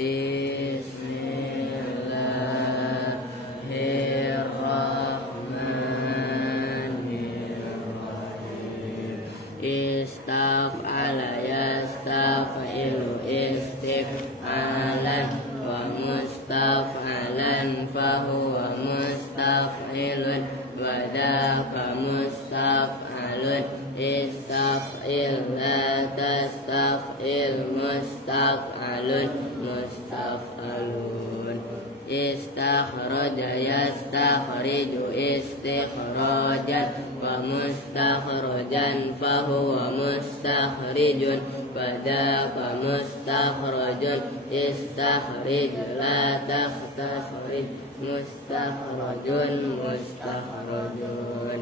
Bismillahirrahmanirrahim. Istaf'ala yastaf'ilu istif'alan wa mustaf'alan fahuwa mustaf'ilun wa dzaka mustaf'alun. Istaf'il la tastaf'il mustaf'alun mustaf'alun. Istakhraja yastakhriju istikhrajan wa mustakhrajan fahuwa mustakhrijun wa dzaka mustakhrajun. Istakhrij la tastakhrij mustakhrajun mustakhrajun.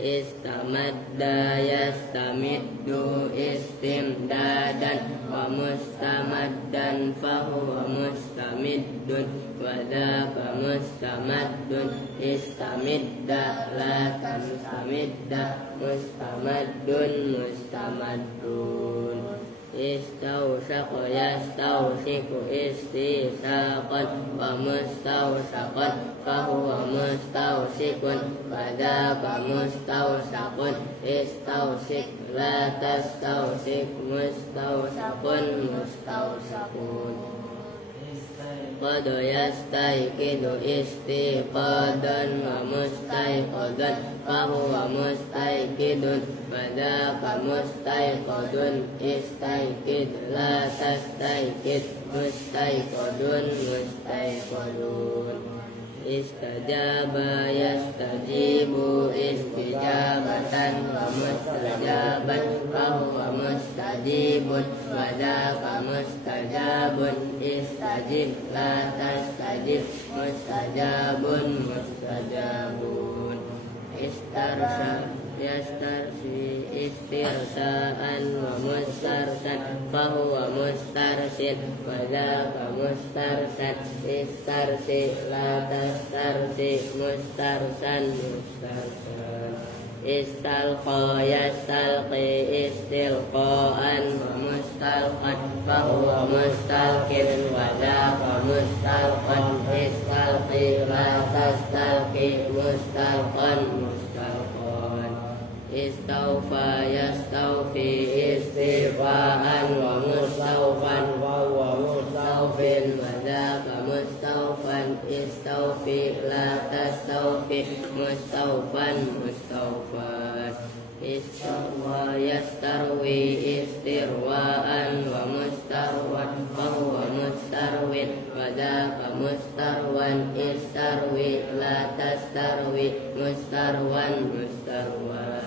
Istamadda yastamiddu istimdadan wa mustamaddan fahuwa mustamiddun wa dzaka mustamaddun. Istamidda la tastamidda mustamaddun mustamaddun. Istawsaqa yastawsiqu istisaqan wa mustawsaqan fahuwa mustawsiqun wa dzaka mustawsaqun. Istawsiq la tastawsiq mustawsaqun mustawsaqun. Qad yastayqidu istiqadan wa mustayqadan fahuwa mustayqidun wa dzaka mustayqadun. Istayqid la tastayqid mustayqadun mustayqadun. Istajaba yastajibu istijabatan wa mustajaban fahuwa mustajibun wa dzaka mustajabun. Istajib la tastajib mustajabun mustajabun. Istarsa yastarsi istirsaan wa mustarsan fahuwa mustarsin wa dzaka mustarsan. Istarsi la tastarsi mustarsan mustarsan. Istalqa yastalqi istilqaan wa mustalqan fahuwa mustalqin wa dzaka mustalqan. Istalqi la tastalqi mustalqan mustalqan. Istawfa yastawfi istifaan wa mustawfan fahuwa mustawfin wa dzaka mustawfan. Istawfi la tastawfi mustawfan mustawfan. Istawwa yastarwi istirwaan wa mustarwan fahuwa mustarwin wa dzaka mustarwan. Istarwi la tastarwi mustarwan mustarwan.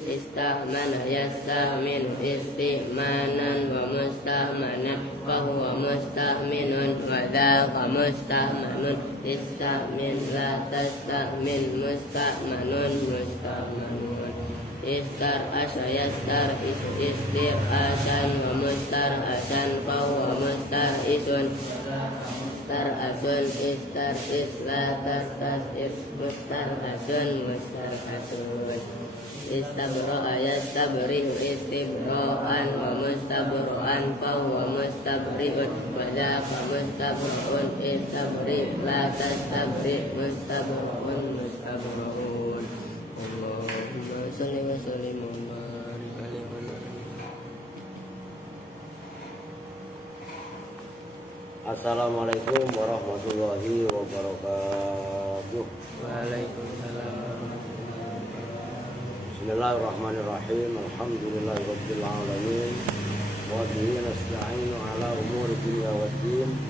Istahmana yastahmin istihmanan wa mustahmanan fahuwa mustahminun wa dzaka mustahmanun. Istahmin la tastahmin mustahmanun mustahmanun. Istar'asa yastar istir'asan wa mustar'asan fahuwa musta'isun. Istar'asun istar'is la tastas'is mustar'asun mustar'asun. Istabro'a yastabri'u istibro'an wa mustabro'an fahuwa mustabri'un wa dzaka mustabro'un. Istabri' la tastabri' mustabro'un mustabro'un. Allahumma shalli wa sallim wa barik alaihi. Assalamualaikum warahmatullahi wabarakatuh. Waalaikumsalam. Bismillahirrahmanirrahim. Alhamdulillahirabbil alamin. Wa bihi nasta'inu ala umuri dunya waddin.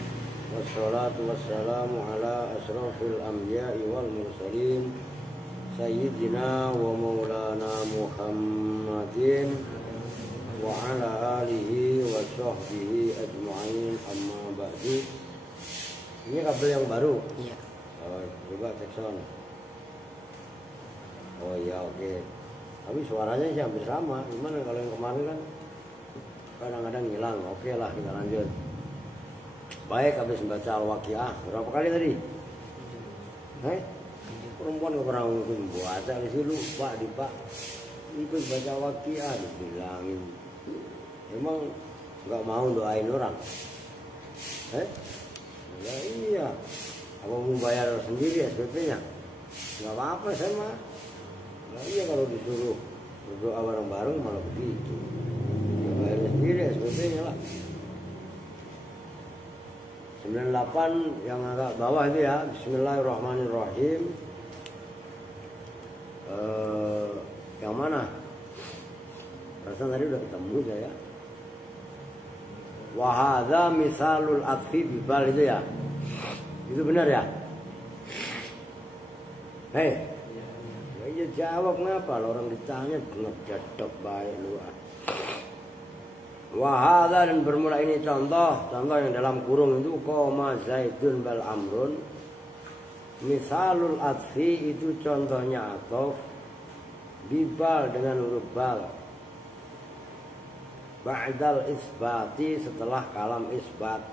Wassalatu wassalamu ala asrafil anbiya'i wal mursalin sayyidina wa maulana Muhammadin wa ala alihi wa sahbihi ajma'in, amma ba'du. Ini kabel yang baru? Iya. Oh, coba cek sound. Oh iya, oke. Tapi suaranya sih hampir sama. Gimana kalau yang kemarin kan kadang-kadang hilang. Oke lah, kita lanjut. Baik, habis membaca Al-Waqiah. Berapa kali tadi? Perempuan kurang mungkin baca di sini, lupa di Pak. Ikut baca Al-Waqiah dibilangin. Emang nggak mau doain orang. Ya iya. Apa mau bayar sendiri SPP-nya? Nggak apa-apa saya mah. Nah iya kalau disuruh berdoa bareng-bareng malah begitu. Ya bayar sendiri SPP-nya lah. 98 yang agak bawah itu ya. Bismillahirrahmanirrahim. Yang mana? Rasanya tadi udah ketemu saya. Wahada misalul atfi bibal itu ya. Itu benar ya? Hei, ya jawab ngapa? Orang ditanya ngejadok baik lu. Wahada dan bermula ini contoh yang dalam kurung itu koma zaidun bal amrun. Misalul atfi itu contohnya atof bibal dengan huruf bal. Ba'dal isbati setelah kalam isbat.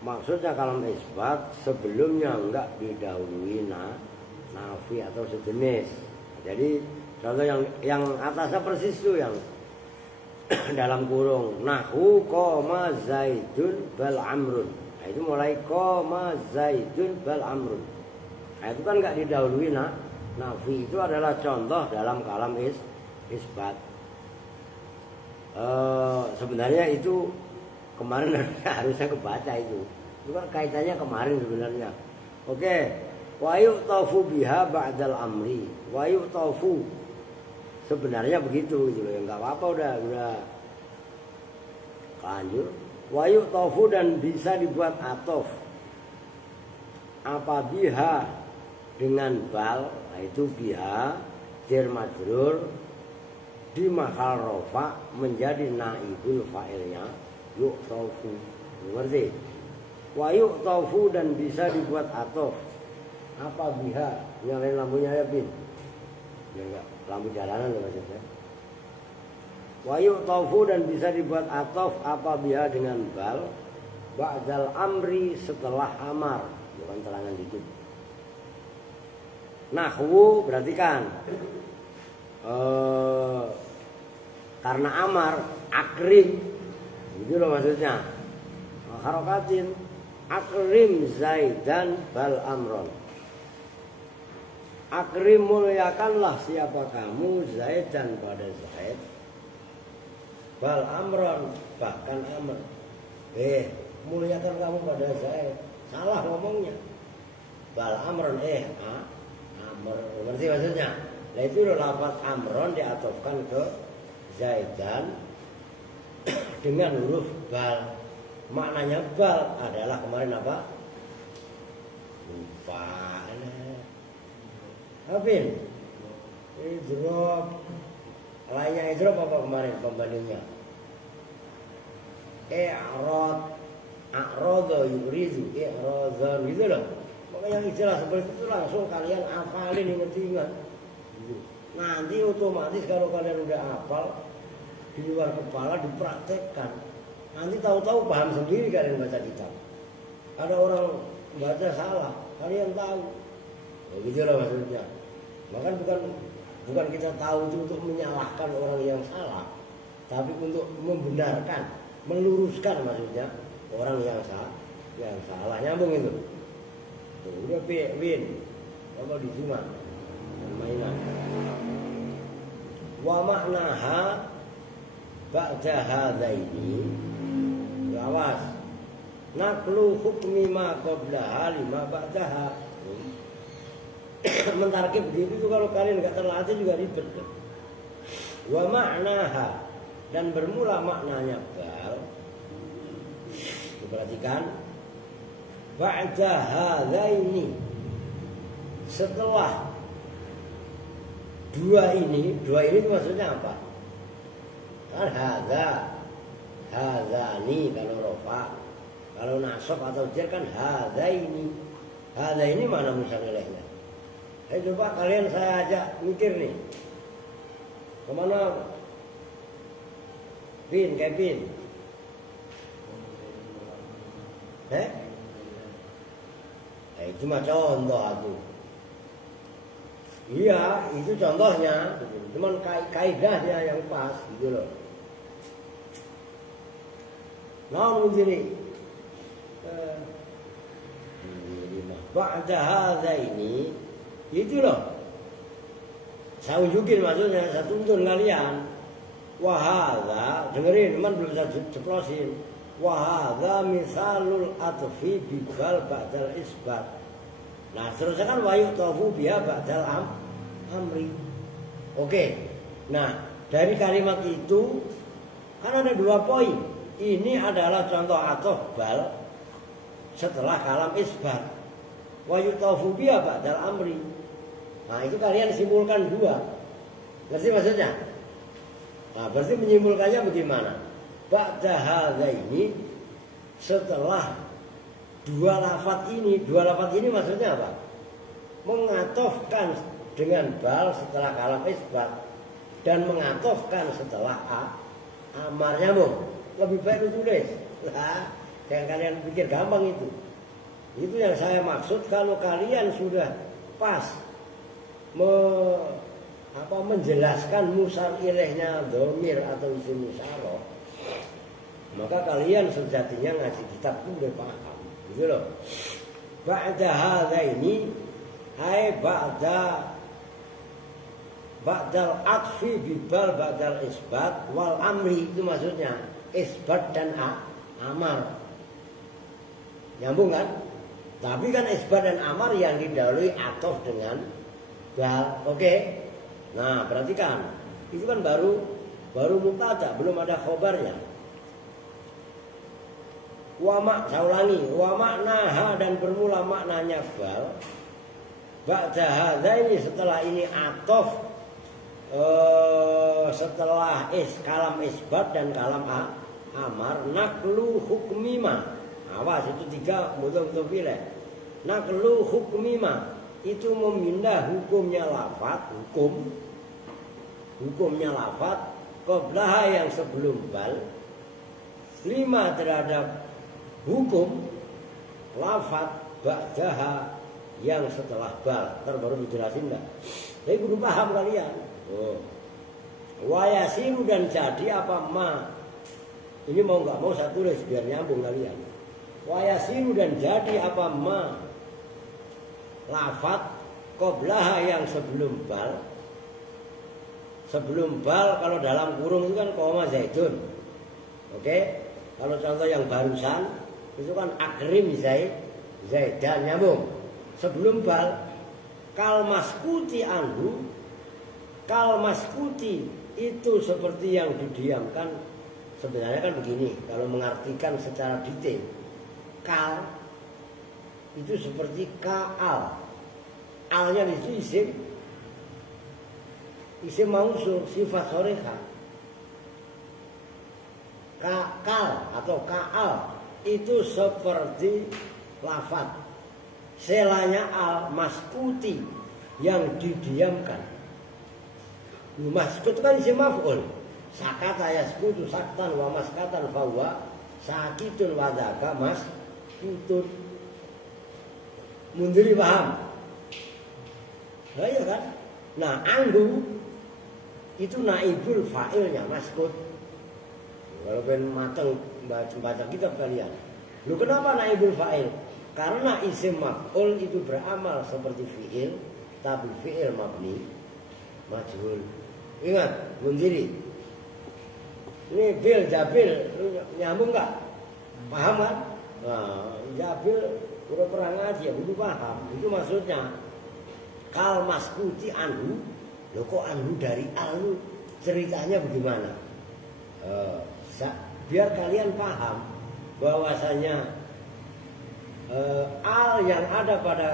Maksudnya kalam isbat sebelumnya enggak didahului nafi atau sejenis. Jadi contoh yang atasnya persis itu yang dalam kurung nahu koma zaidun bal amrun. Nah, itu mulai koma zaidun bal amrun. Nah, itu kan enggak didahului nafi. Itu adalah contoh dalam kalam isbat. Sebenarnya itu kemarin harusnya kebaca itu kan kaitannya kemarin sebenarnya. Oke, wa yu'tafu biha ba'dal amri. Wa yu'tafu sebenarnya begitu gitu loh. Ya enggak apa-apa udah lanjut. Wa yu'tafu dan bisa dibuat atof apa biha dengan bal. Nah, itu biha jar majrur di mahal rofa menjadi naibul fa'ilnya yu'tafu. Ngerti? Wa yu'tafu dan bisa dibuat atof apa biha. Nyalain lampunya ya Bin. Ya enggak, lampu jalanan ya maksudnya. Wa yu'tafu dan bisa dibuat atof apa biha dengan bal ba'dal amri setelah amar. Bukan terangan dikit. Nahwu berarti kan karena amar akrim itu loh maksudnya. Harokatin akrim zaidan bal amron. Akrim muliakanlah siapa kamu zaidan pada zaid bal amron bahkan amr. Muliakan kamu pada zaid. Salah ngomongnya. Bal amron amr. Ngerti maksudnya? Nah itu lafaz amron diatofkan ke zaidan dengan huruf bal. Maknanya bal adalah kemarin apa? Lupa. Apin? Idrob. Lainnya idrob apa kemarin pembandingnya? A'rodo yuridu. I'rodon gitu loh. Makanya yang istilah seperti itu langsung kalian hafalin, ingat-ingat. Nanti otomatis kalau kalian udah hafal di luar kepala dipraktekkan. Nanti tahu-tahu paham sendiri kalian baca kitab. Ada orang baca salah, kalian tahu. Begitu lah maksudnya. Bahkan bukan kita tahu itu untuk menyalahkan orang yang salah, tapi untuk membenarkan, meluruskan maksudnya orang yang salah. Nyambung itu. Tuh, udah Win. Apa disimak? Mainan. Wa maknaha ba'da hadaini. Awas. Naqlu hukmi ma qablaha lima ba'daha. Mentarkib begitu tuh kalau kalian enggak terlatih juga ribet. Wa maknaha dan bermula maknanya bal. Perhatikan. Ba'da hadaini. Setelah dua ini itu maksudnya apa? Kan hadani kalau rofa, kalau nasab atau jar kan hadaini. Hadaini mana misal nilainya? Coba kalian saya ajak mikir nih. Kemana? Kevin. Itu mah contoh atuh. Iya, itu contohnya. Cuman kaidahnya yang pas gitu loh. Namun begini, ba'da hadza ini itu loh. Saya unjukin maksudnya, saya tuntun kalian. Wa hadza, dengerin teman belum bisa ceplosin. Wa hadza misalul atfi bi bal ba'dal isbat. Nah, terusnya kan wa yu'tafu biha ba'dal amri. Oke. Nah, dari kalimat itu kan ada 2 poin. Ini adalah contoh atof bal setelah kalam isbat. Wa yu'tafu biha ba'dal amri. Nah, itu kalian simpulkan 2. Ngerti maksudnya? Nah, berarti menyimpulkannya bagaimana? Ba'da hadza ini setelah 2 lafaz ini. 2 lafaz ini maksudnya apa? Mengatofkan dengan bal setelah kalam isbat dan mengatofkan setelah amar nyambung. Lebih baik ditulis. Nah, yang kalian pikir gampang itu. Itu yang saya maksud. Kalau kalian sudah pas menjelaskan musar ilaihnya dhamir atau isim musyaroh, maka kalian sejatinya ngaji kitab itu udah paham. Gitu loh. Ba'da hadza ini hai ba'dal atfi bibal ba'dal isbat wal amri, itu maksudnya isbat dan amar. Nyambung kan? Tapi kan isbat dan amar yang didahului atof dengan bal. Oke. Nah, perhatikan. Itu kan baru mubtada, belum ada khobarnya. Saya ulangi, wa maknaha dan bermula maknanya bal. Ba'da hadza ini setelah ini atof setelah kalam isbat dan kalam amar, naklu hukmima. Awas, itu 3 betul pilih. Naklu hukmima itu memindah hukumnya lafaz, hukumnya lafaz qablaha yang sebelum bal, 5 terhadap hukum lafaz ba'daha yang setelah bal. Ntar baru dijelasin enggak? Tapi kudu paham kalian. Wa yasiru dan jadi apa ma. Ini mau enggak mau saya tulis biar nyambung kalian. Wa yasiru dan jadi apa ma lafaz qablaha yang sebelum bal. Sebelum bal kalau dalam kurung itu kan koma zaidun. Oke? Kalau contoh yang barusan itu kan akrim zaidan, nyambung. Sebelum bal kal maskuti anhu, kal maskuti itu seperti yang didiamkan. Sebenarnya kan begini, kalau mengartikan secara detail, kal itu seperti ka'al. Alnya itu isim mausul, sifat soreha. Ka'al atau ka'al itu seperti lafaz. Selanya al maskuti yang didiamkan. Maskut kan isim maf'ul. Sakata yaskutu saktan wa maskatan fahuwa sakitun wa dzaka maskutun. Mundiri paham? Nah, iya kan? Nah, anggu itu naibul fa'ilnya maskut. Kalau pengen mateng baca kitab kalian. Lu kenapa naibul fa'il? Karena isim maf'ul itu beramal seperti fi'il, tapi fi'il mabni majhul. Ingat, mundiri. Ini bil, jabil, nyambung gak? Paham kan? Nah, jabil udah pernah ngaji ya, udah paham. Itu maksudnya kal maskuti anhu. Loh kok anhu dari al? Ceritanya bagaimana? Biar kalian paham bahwasanya al yang ada pada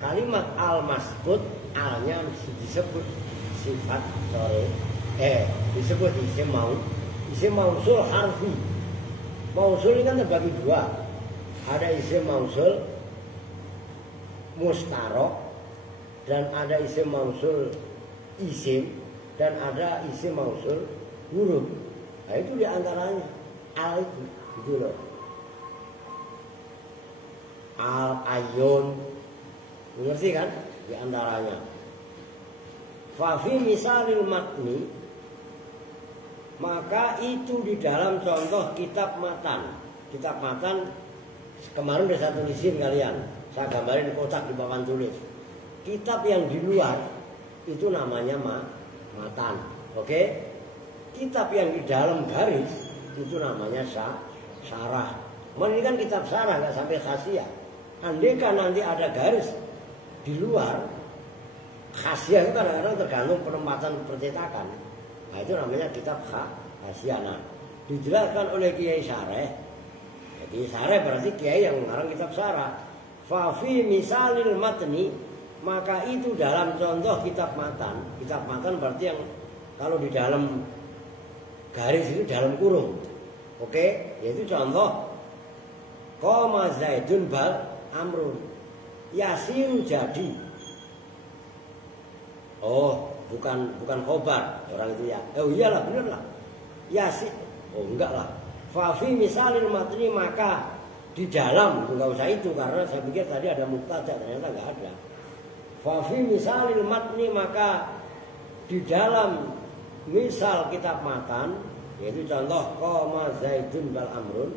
kalimat al maskut, alnya disebut sifat sore, disebut isim mausul harfi. Mausul ini kan terbagi 2. Ada isim mausul mustarok dan ada isim mausul isim dan ada isim mausul huruf. Nah, itu diantaranya al itu, gitu loh. Al ayun, ngerti kan? Diantaranya. Fafi misalil matni, maka itu di dalam contoh kitab matan. Kitab matan kemarin udah saya tulisin kalian. Saya gambarin di kotak di papan tulis. Kitab yang di luar itu namanya matan. Oke? Kitab yang di dalam garis itu namanya syarah. Ini kan kitab syarah, nggak sampai khasiah. Andaikan nanti ada garis di luar, khasiah itu kadang-kadang tergantung penempatan percetakan. Nah itu namanya kitab khasiah. Nah, dijelaskan oleh Kiai Sareh. Jadi Sareh berarti Kiai yang mengarang kitab syarah. Fafi misalil matni, maka itu dalam contoh kitab matan. Kitab matan berarti yang kalau di dalam garis itu dalam kurung. Oke, yaitu contoh qoma Zaidun bal amrun. Yasiru jadi. Oh, bukan khobar orang itu ya. Oh iyalah bener lah. Yasir. Oh enggak lah. Fafi misalil matni, maka di dalam itu nggak usah itu karena saya pikir tadi ada mubtada, ternyata nggak ada. Fafi misalil matni, maka di dalam misal kitab matan, yaitu contoh qoma Zaidun bal amrun,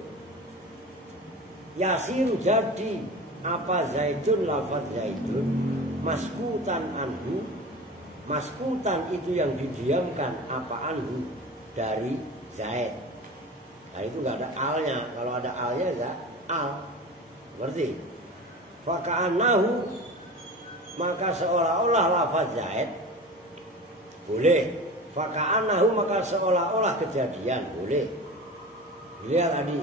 yasiru jadi apa Zaidun, lafaz Zaidun maskutan anhu. Maskutan itu yang didiamkan, apa anhu dari Zaid. Nah itu nggak ada alnya. Kalau ada alnya ya al. Berarti faka'annahu, maka seolah-olah lafaz Zaid boleh. Faka'annahu, maka seolah-olah kejadian boleh. Lihat tadi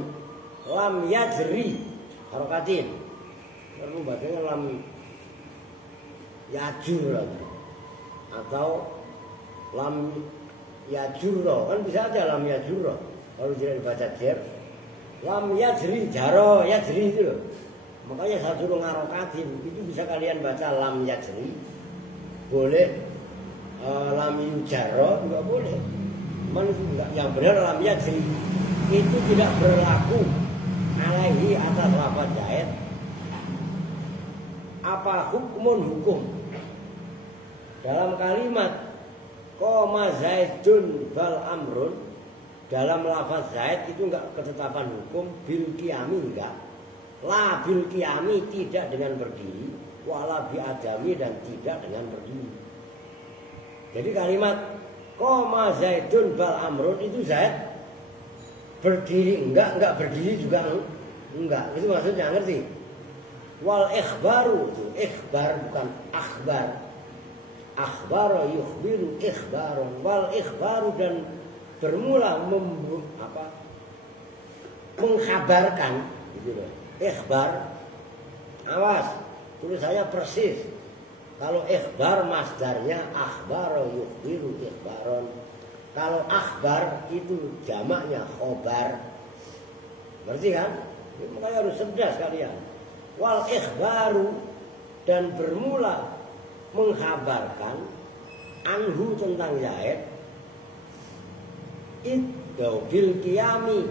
lam yajri harokatin. Lalu bacanya lam yajur atau lam yajurro, kan bisa aja lam yajurro kalau tidak dibaca jer. Lam yajri jaro yajri itu loh. Makanya saya suruh ngarokatin, itu bisa kalian baca lam yajri boleh, lam yujaro juga boleh. Cuman itu enggak, yang benar lam yajri itu tidak berlaku alaihi atas lafaz Zaid. Apa hukum dalam kalimat qoma Zaidun bal amrun, dalam lafaz Zaid itu enggak ketetapan hukum. Bil qiyami enggak, la bil qiyami tidak dengan berdiri, wala bi adami dan tidak dengan berdiri. Jadi kalimat qoma Zaidun bal amrun itu Zaid berdiri enggak berdiri juga enggak. Itu maksudnya, ngerti? Wal ikhbaru, itu ikhbar bukan akhbar. Akhbara yukhbiru ikhbaron. Wal ikhbaru, dan bermula mengkhabarkan gitu loh. Ikhbar, awas tulisannya persis. Kalau ikhbar masdarnya akhbara yukhbiru ikhbaron. Kalau akhbar itu jamaknya khobar. Berarti kan? Makanya harus cerdas kalian. Wal ikhbaru, dan bermula mengkhabarkan anhu tentang Zaid itu bil qiyami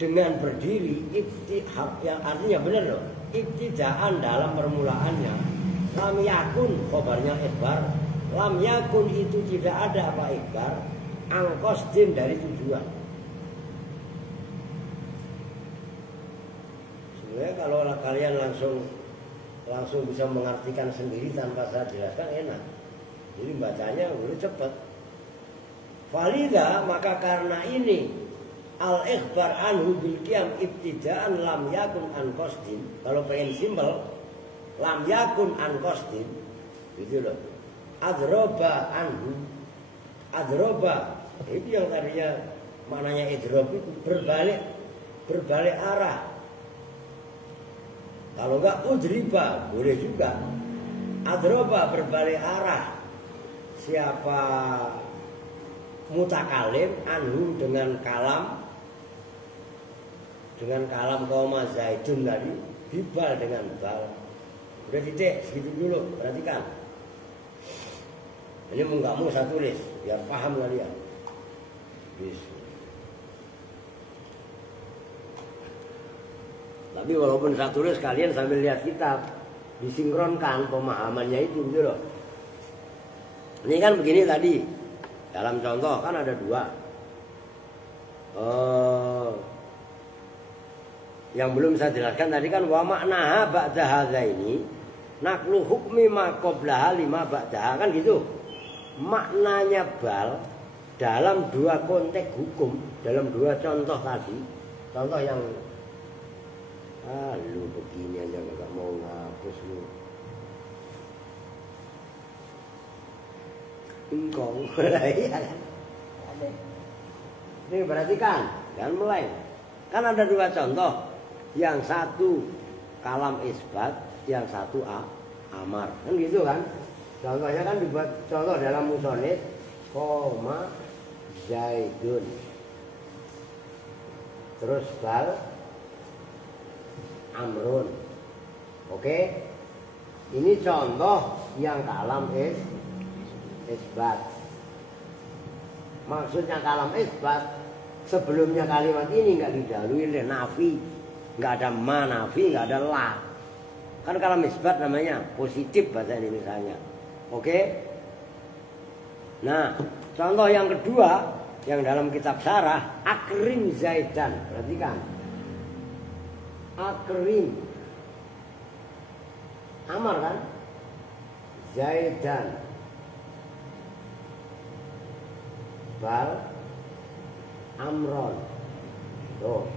dengan berdiri, ibtihab yang artinya benar loh, ibtidaan dalam permulaannya. Lam yakun khobarnya ikhbar, lam yakun itu tidak ada apa ikhbar, angkosdin dari tujuan. Sebenarnya kalau kalian langsung bisa mengartikan sendiri tanpa saya jelaskan enak. Jadi bacanya udah cepat. Falida, maka karena ini al-ikhbar anhu bil qiyam ibtidaan lam yakun an qasdin. Kalau pengen simpel, lam yakun an qasdin gitu loh. Adroba anhu, adroba itu yang tadinya maknanya idrob itu berbalik arah. Kalau enggak udriba boleh juga. Adroba berbalik arah. Siapa mutakalim anhu dengan kalam qoma Zaidun tadi, bibal dengan bal. Udah titik segitu dulu, perhatikan. Ini enggak mau saya tulis biar paham kalian. Bisa. Tapi walaupun saya tulis, kalian sambil lihat kitab, disinkronkan pemahamannya itu gitu loh. Ini kan begini tadi, dalam contoh kan ada dua. Yang belum saya jelaskan tadi kan wa maknaha ba'da hadzaini naqlu hukmi ma qablaha lima ba'daha kan gitu. Maknanya bal dalam dua konteks hukum, dalam dua contoh tadi. Contoh yang lu begini aja enggak mau ngapus lu. Engkau iya kan? Ini perhatikan, jangan mulai. Kan ada dua contoh. Yang satu kalam isbat, yang satu amar. Kan gitu kan? Contohnya kan dibuat contoh dalam musonid koma zaidun. Terus bal amrun. Oke? Ini contoh yang kalam isbat. Maksudnya kalam isbat, sebelumnya kalimat ini enggak didahului oleh nafi. Enggak ada ma nafi, enggak ada la. Kan kalam isbat namanya positif bahasa ini misalnya. Oke? Nah, contoh yang kedua yang dalam kitab syarah akrim zaidan. Perhatikan. Akrim amar kan? Zaidan bal amron. Tuh.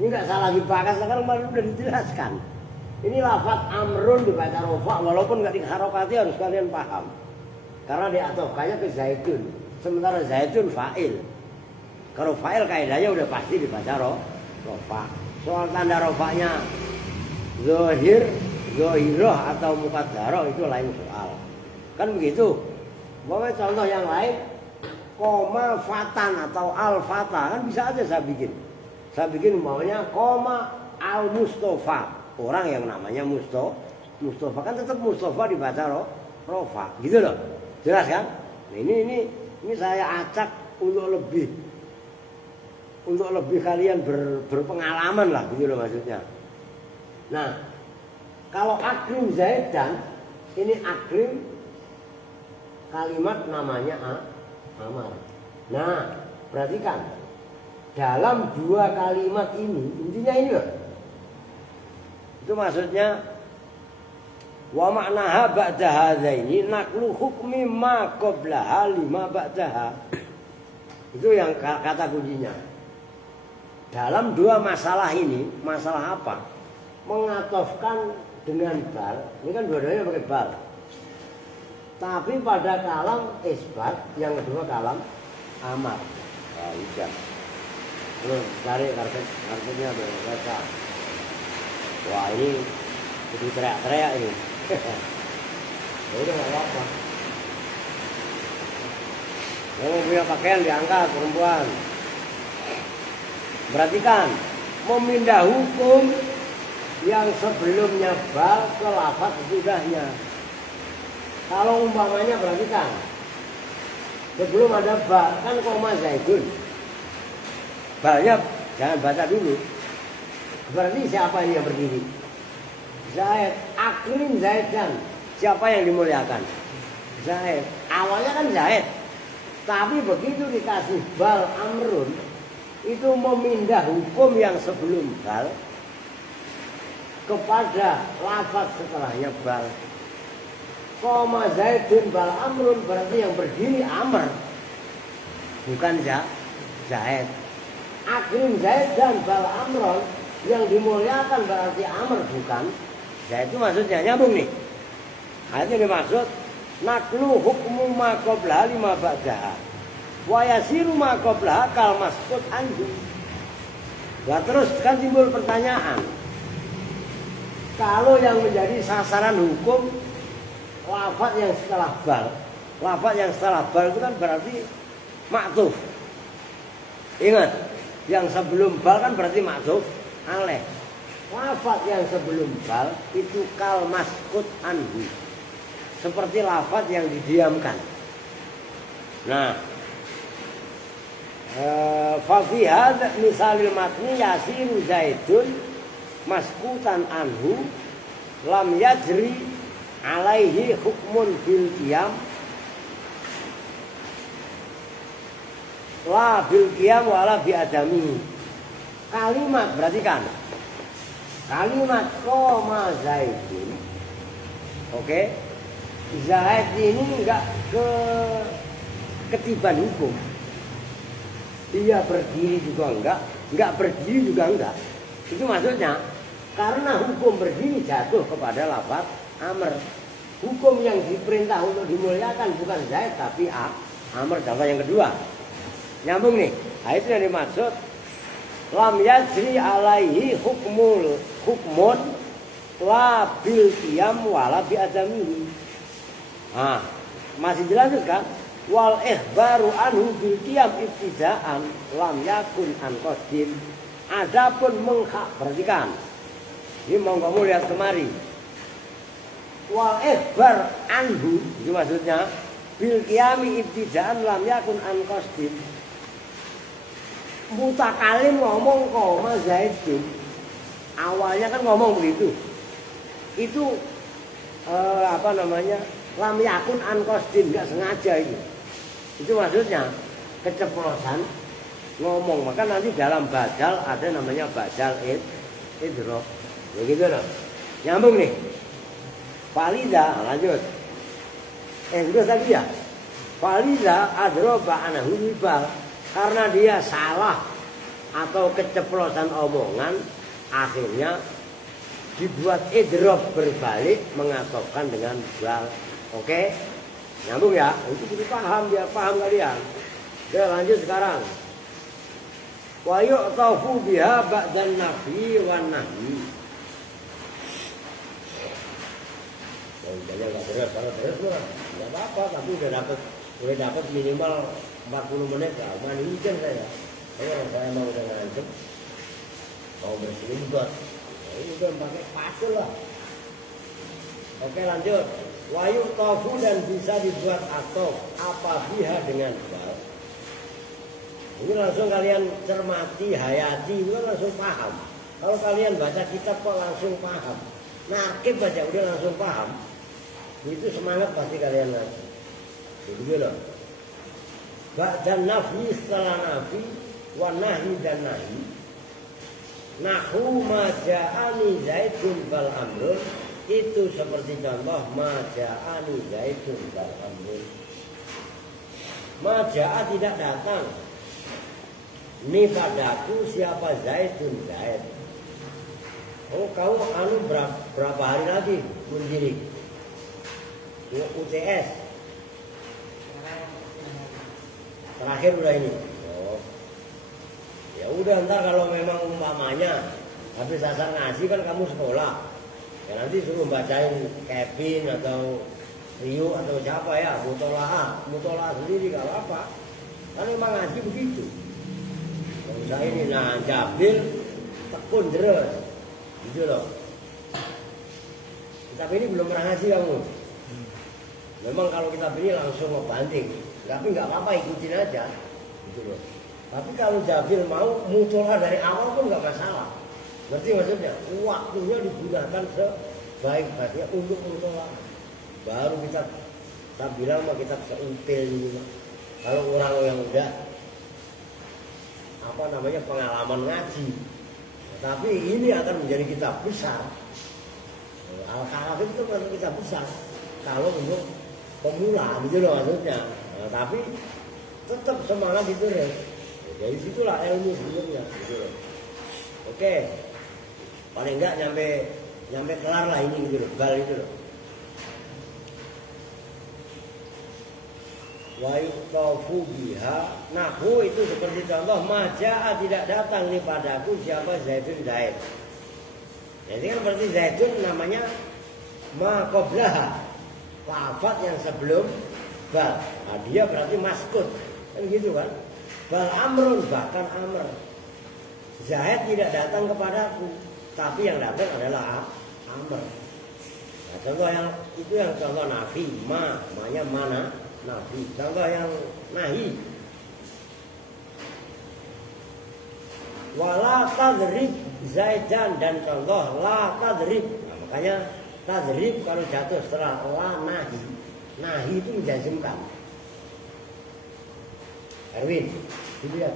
Ini enggak salah dipakai, sekarang baru udah dijelaskan. Ini lafaz amrun dibaca rofa walaupun enggak diharokati harus kalian paham. Karena diatofkannya ke zaitun. Sementara zaitun fa'il. Kalau fa'il kaidahnya udah pasti dibaca rofa. Soal tanda rofanya zohir, zohiroh atau mukaddaroh itu lain soal. Kan begitu. Pokoknya contoh yang lain koma fatan atau al fata kan bisa aja saya bikin. Saya bikin umpamanya koma al mustofa, orang yang namanya Mustafa kan tetap Mustafa dibaca rofa, gitu loh. Jelas kan? Nah, ini saya acak untuk lebih kalian berpengalaman lah, gitu loh maksudnya. Nah, kalau akrim zaidan, ini akrim kalimat namanya amar. Nah, perhatikan. Dalam dua kalimat ini, intinya ini loh. Itu maksudnya wa maknaha ba'da hadzaini naqlu hukmi ma qablaha lima ba'daha. Itu yang kata kuncinya. Dalam dua masalah ini, masalah apa? Mengatofkan dengan bal. Ini kan dua-duanya pakai bal. Tapi pada kalam isbat, yang kedua kalam amar. Nah, udah. Terus cari karpetnya baca. Wah ini jadi teriak-teriak ini. Ya udah nggak apa-apa. Yang punya pakaian diangkat perempuan. Perhatikan, memindah hukum yang sebelumnya bal ke lafaz sesudahnya. Kalau umpamanya perhatikan, sebelum ada bal kan koma zaidun. Balnya jangan baca dulu. Berarti siapa ini yang berdiri? Zaid. Akrim zaidan. Siapa yang dimuliakan? Zaid. Awalnya kan Zaid. Tapi begitu dikasih bal amrun, itu memindah hukum yang sebelum bal kepada lafaz setelahnya bal. Koma zaidun bal amrun berarti yang berdiri amr, bukan Zaid. Akrim zaidan bal amron yang dimuliakan berarti amr bukan Zaid. Itu maksudnya nyambung nih. Nah, itu dimaksud naklu hukmu ma qabla lima ba'daha wa yasiru ma qabla kal maskut anhu. Nah, terus kan timbul pertanyaan. Kalau yang menjadi sasaran hukum lafaz yang setelah bal, lafaz yang setelah bal itu kan berarti maktuf. Ingat, yang sebelum bal kan berarti maktuf alaih. Lafaz yang sebelum bal itu kal maskut anhu, seperti lafaz yang didiamkan. Nah, fa fi hadza misalil matni yasiru zaidun maskutan anhu lam yajri alaihi hukmun bil qiyam la bil qiyam wala bi adami. Kalimat berarti kan kalimat koma Zaidun. Oke. Zaid ini enggak ketiban hukum. Dia berdiri juga enggak berdiri juga enggak. Itu maksudnya karena hukum berdiri jatuh kepada lafaz amr. Hukum yang diperintah untuk dimuliakan bukan Zaid tapi amr. Contoh yang kedua. Nyambung nih. Nah, itu yang dimaksud lam yajri alaihi hukmun la bil qiyam wala bi adamihi. Nah, masih jelas kan? Wal ikhbaru anhu bil qiyam ibtidaan lam yakun an qasdin. Adapun perhatikan. Ini mau kamu lihat kemari. Wal ikhbar anhu itu maksudnya bil qiyami ibtidaan lam yakun an qasdin. Mutakalim ngomong koma Zaidun. Awalnya kan ngomong begitu. Itu apa namanya? Lam yakun an qasdin, enggak sengaja itu. Itu maksudnya keceplosan ngomong. Maka nanti dalam badal ada namanya badal idrob. Begitu loh. Nyambung nih. Faliza lanjut. Udah tadi ya. Faliza adroba anahu wibal. Karena dia salah atau keceplosan omongan, akhirnya dibuat idrob berbalik mengatofkan dengan bal. Oke? Nyambung ya? Itu perlu paham, biar paham kalian. Oke, lanjut sekarang. Wa yu'tafu biha ba'dan nafi wan nahyi. Jangan enggak beres, kalau beres mah enggak apa-apa, tapi udah dapat minimal 40 menit lah. Mandi hujan saya. Kalau saya mau udah ngancem mau bersihin buat. Ini udah pakai pasir lah. Oke, lanjut. Wayu tofu dan bisa dibuat atof apa biha dengan bal. Ini langsung kalian cermati, hayati, itu kan langsung paham. Kalau kalian baca kitab kok langsung paham. Nakib baca udah langsung paham. Itu semangat pasti kalian nanti. Jadi loh. Dan nafi setelah nafi, wa nahi dan nahi. Nahu maja'ani zaidun bal amrun. Itu seperti contoh maja'ani zaidun bal amrun. Maja'a tidak datang. Ini padaku siapa Zaidun Zaid. Oh, kamu berapa hari lagi mendiri? UTS. Terakhir udah ini. Oh. Ya udah, ntar kalau memang umpamanya habis asar ngaji kan kamu sekolah. Ya nanti suruh bacain Kevin atau Rio atau siapa ya, mutolaah sendiri gak apa-apa. Kan memang ngaji begitu. Saya ini nah Jabil tekun terus gitu loh. Tapi ini belum pernah ngaji kamu. Memang kalau kita beli langsung ngebanting, tapi nggak apa-apa, ikutin aja gitu loh. Tapi kalau Jabil mau mutolah dari awal pun nggak masalah. Ngerti maksudnya? Waktunya digunakan sebaik-baiknya untuk mutolah. Baru kita bilang mah kita bisa until gitu. Kalau orang yang udah pengalaman ngaji, tapi ini akan menjadi kitab besar. Al-Kahf itu kan kitab besar kalau untuk pemula gitu loh maksudnya. Nah, tapi tetap semangat itu ya. Dari situlah ilmu sebenarnya gitu loh. Oke, paling enggak nyampe kelar lah ini gitu loh, bal itu loh. Wa yuqafu biha. Nahu itu seperti contoh maja'a tidak datang nih padaku siapa Zaidun Zaid. Jadi kan berarti Zaidun namanya ma qablaha, lafaz yang sebelum bal. Nah, dia berarti maskut kan gitu kan. Bal amrun bahkan amr. Zaid tidak datang kepadaku, tapi yang datang adalah amr. Nah, contoh yang itu yang contoh nafi, ma-nya mana? Nafi. Contoh yang nahi. Wala tadrib Zaidan dan contoh la tadrib. Nah, makanya tadrib kalau jatuh setelah la nahi. Nahi itu menjazmkan. Erwin, dilihat.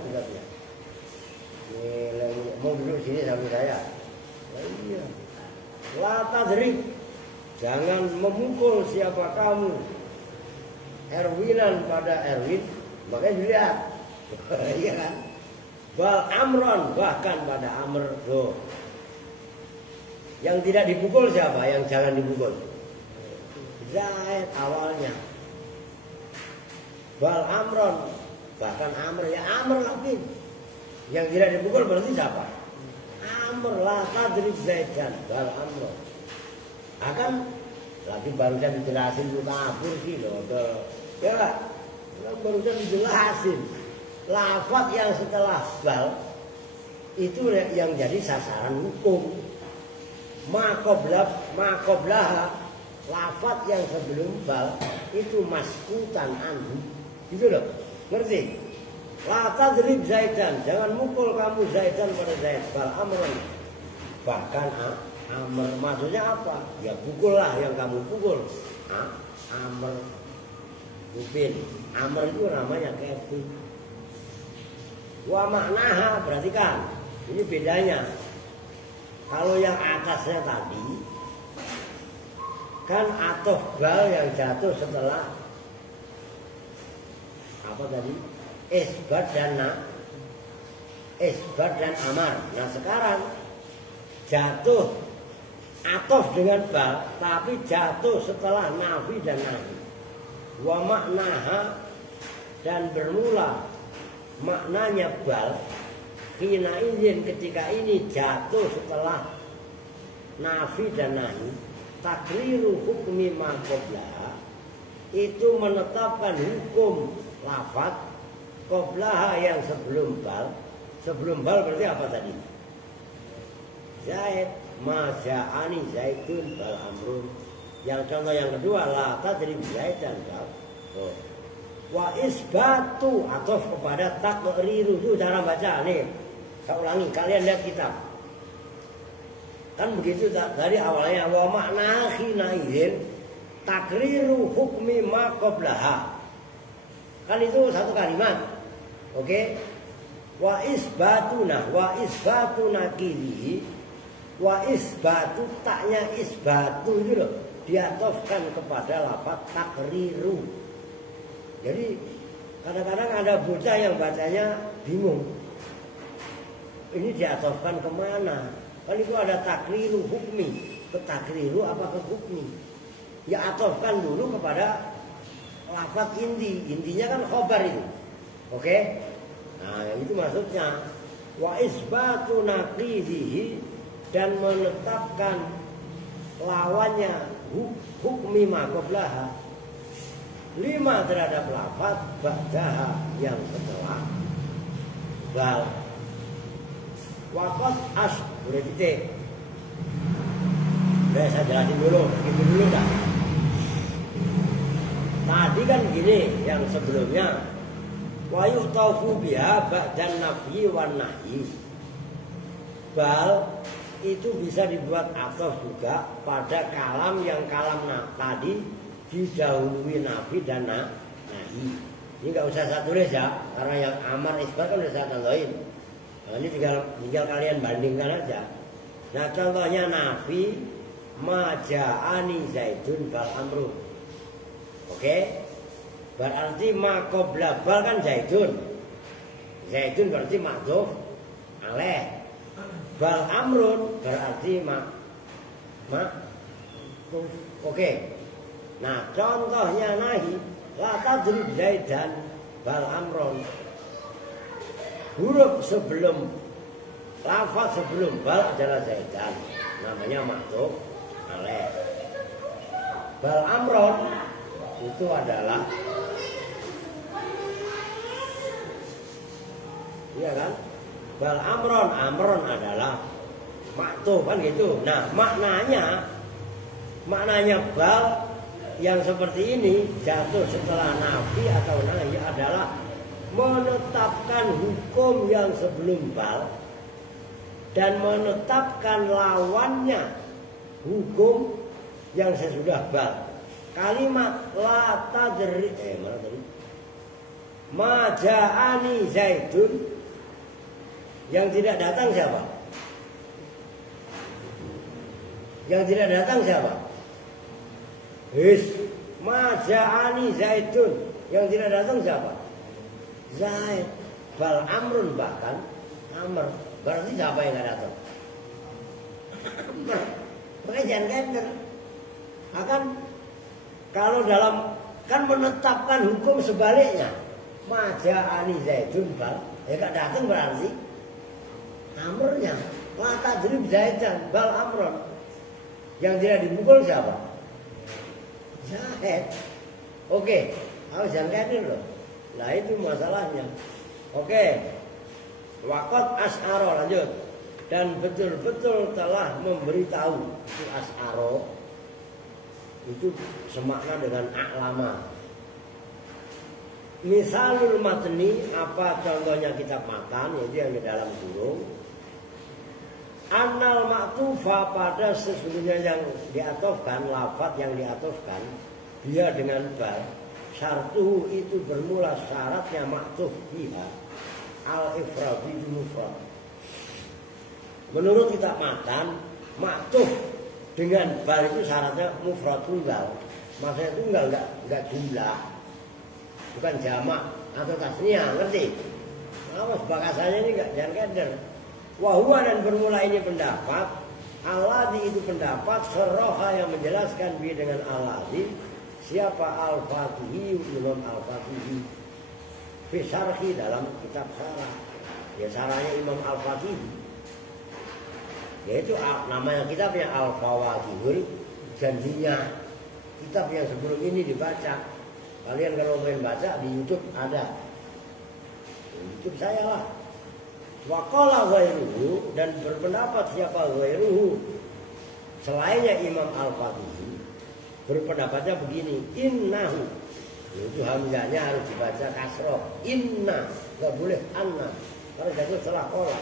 Mau duduk sini sama saya. Iya. La tadrib, jangan memukul siapa kamu. Erwinan pada Erwin, makanya dilihat. Iya kan? Bal amron, bahkan pada Amr. Loh. Yang tidak dipukul siapa? Yang jangan dipukul. Zaid awalnya. Bal amron, bahkan Amr, ya Amr lagi. Yang tidak dipukul berarti siapa? Amr, la tadrib Zaidan, bal amron. Akan lagi barusan dijelasin lu kabur sih loh. Ya Pak, barusan dijelasin. Lafaz yang setelah bal itu yang jadi sasaran hukum. Makoblah lafaz yang sebelum bal itu maskutan anhu. Gitu loh, ngerti? La tadrib Zaidan, jangan mukul kamu Zaidan pada Zaid, bal amron. Bahkan Amr, maksudnya apa? Ya pukullah yang kamu pukul. Amr, Upin. Amr itu namanya Kevin. Wa maknaha, perhatikan. Ini bedanya. Kalau yang atasnya tadi kan atof bal yang jatuh setelah apa tadi? Isbat dan amar. Nah sekarang jatuh atof dengan bal, tapi jatuh setelah nafi dan nahi. Wa maknaha, dan bermula maknanya bal. Hina izin, ketika ini jatuh setelah nafi dan nahi. Takriru hukmi ma qablaha, itu menetapkan hukum lafaz qablaha yang sebelum bal. Sebelum bal berarti apa tadi? Zaid, ma ja'ani Zaidun bal amrun. Yang contoh yang kedua, la tadrib Zaidan bal. Wa isbatu, atau kepada takriru. Itu cara baca nih. Saya ulangi, kalian lihat kitab. Kan begitu dari awalnya, wa makna khina izin takriru hukmi ma qablaha. Kan itu satu kalimat. Oke? Wa isbatuna, wa isbatuna kiri. Wa isbatu, taknya isbatu itu loh, diatofkan kepada lafaz takriru. Jadi kadang-kadang ada bocah yang bacanya bingung. Ini diatofkan kemana? Kan itu ada takriru hukmi. Ke takriru apa ke hukmi? Ya atofkan dulu kepada lafaz inti. Intinya kan khobar itu. Oke? Nah itu maksudnya. Wa isbatu naqidihi, dan menetapkan lawannya hukmi ma qablaha. 5 terhadap lafaz ba'daha yang setelah bal. Waqat udah titik. Udah saya jelasin dulu, gitu dulu dah. Tadi kan gini, yang sebelumnya wa yu'tafu biha ba'dan nafyi wan nahyi. Bal itu bisa dibuat ataf juga pada kalam yang kalam tadi didahului nafi dan nahi. Ini nggak usah saya tulis ya, karena yang amar isbat kan udah saya contohin. Nah, ini tinggal kalian bandingkan aja. Nah contohnya nafi, ma ja'ani Zaidun bal amru. Oke? Berarti ma qabla bal kan Zaidun. Zaidun berarti ma'dhuf alaih. Bal amrun berarti oke. Nah contohnya nahi, la tadrib Zaidan bal amrun. Huruf sebelum, lafaz sebelum bal adalah Zaidan, namanya ma'dhuf alaih. Bal amron itu adalah, iya kan? Bal amron adalah ma'dhuf kan gitu. Nah maknanya bal yang seperti ini jatuh setelah nafi atau nahi adalah menetapkan hukum yang sebelum bal dan menetapkan lawannya hukum yang sesudah bal. Kalimat la tadri mana tadi? Ma ja'ani Zaidun, yang tidak datang siapa? Yang tidak datang siapa? Maja'ani Zaidun. Yang tidak datang siapa? Zaid. Bal Amrun bahkan Amr. Berarti siapa yang tidak datang? Makanya jangan kender. Akan kalau dalam kan menetapkan hukum sebaliknya. Maja'ani Zaidun bal. Ya gak datang berarti Amrnya. Mata drib Zaidan bal Amrun. Yang tidak dipukul siapa? Zaid. Oke, harus jangan keder loh. Nah itu masalahnya. Oke. Waqat as'aro lanjut. Dan betul-betul telah memberitahu. Itu as'aro. Itu semakna dengan a'lama. Misalul matni, apa contohnya kitab matan, yaitu yang di dalam kurung. Annal ma'tufa, pada sesungguhnya yang diatofkan, lafaz yang diatofkan, dia dengan bal. Syartuhu itu bermula syaratnya maktuf biha al-ifradi mufrad. Menurut kitab matan, maktuf dengan bal itu syaratnya mufrad tunggal. Maksudnya tunggal enggak jumlah. Bukan jamak atau tasniyah, ngerti? Awas bakasannya ini enggak jangan keder. Wahwa dan bermula ini pendapat alladhi itu pendapat saraha yang menjelaskan bi dengan alladhi. Siapa Al-Fatihi, Imam Al-Fatihi fi syarhi dalam kitab syarah. Ya syarahnya Imam Al-Fatihi. Yaitu namanya kitabnya Al-Fawatihul Janjiyah. Kitab yang sebelum ini dibaca. Kalian kalau pengen baca di YouTube ada. Di YouTube saya lah. Wa qala ghairuhu, dan berpendapat siapa ghairuhu selainnya Imam Al-Fatihi. Berpendapatnya begini, innahu, itu hamzahnya harus dibaca kasroh, inna, nggak boleh anna, harus jatuh setelah kola.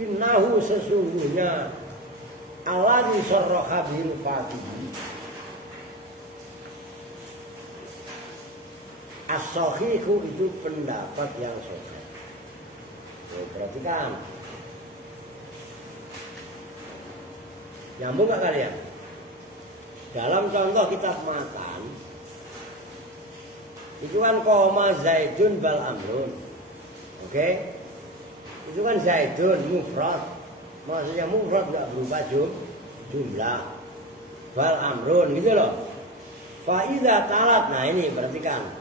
Innahu sesungguhnya alladzi sarraha bil fatihi as-sahihu, itu pendapat yang sahih. Perhatikan. Nyambung gak kalian? Dalam contoh kitab matan itu kan koma Zaidun bal Amrun. Oke? Itu kan Zaidun mufrad. Maksudnya mufrad gak berupa jumlah. Bal Amrun gitu loh. Faiza talat. Nah ini perhatikan.